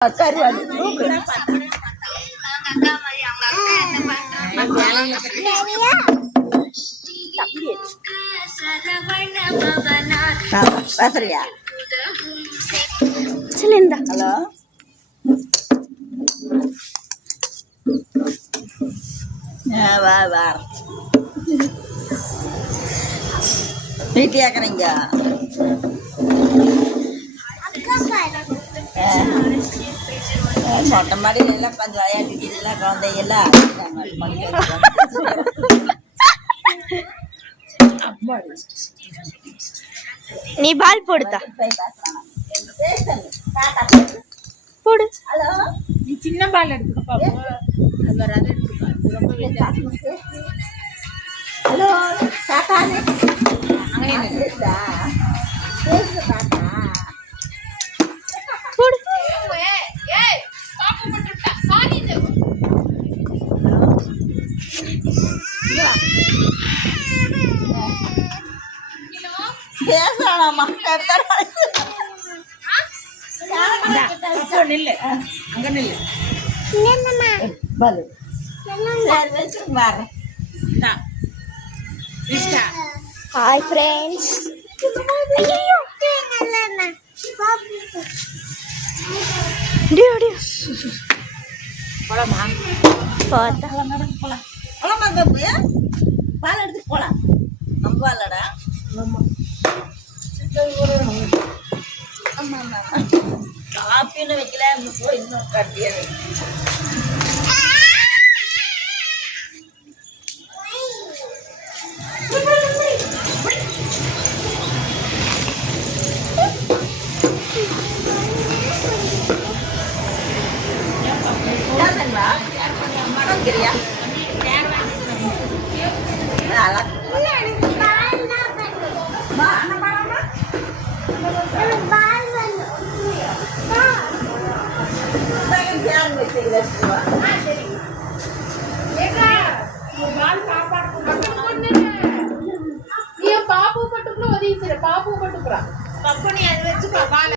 பேசுறியா? ஹலோ, வா வா வீட்டியாக்குறீங்க. மொட்டை மாடியில எல்லாம் கொஞ்சம் விளையாடிட்டு குழந்தைகள்லாம் நீ பால் போடுதா போடு. ஹலோ, நீ சின்ன பால் எடுத்துக்கப்பா. அது வராது எடுத்துக்கா. ஹலோ தாத்தா, போடு. பேசலாமா? நில்லு, அங்க நில்லு. பலு சரி வச்சுருங்க பாரு. Hi friends. போலாமா? பார்த்தா போலாமா பாபு? பால் எடுத்துட்டு போலாம். நம்ம பாலடா. காப்பின்னு வைக்கல, இன்னும் கட்டியது. மறக்கிறியா? பாப்பு மட்டும் ஒதுங்கி பாப்பு மட்டும்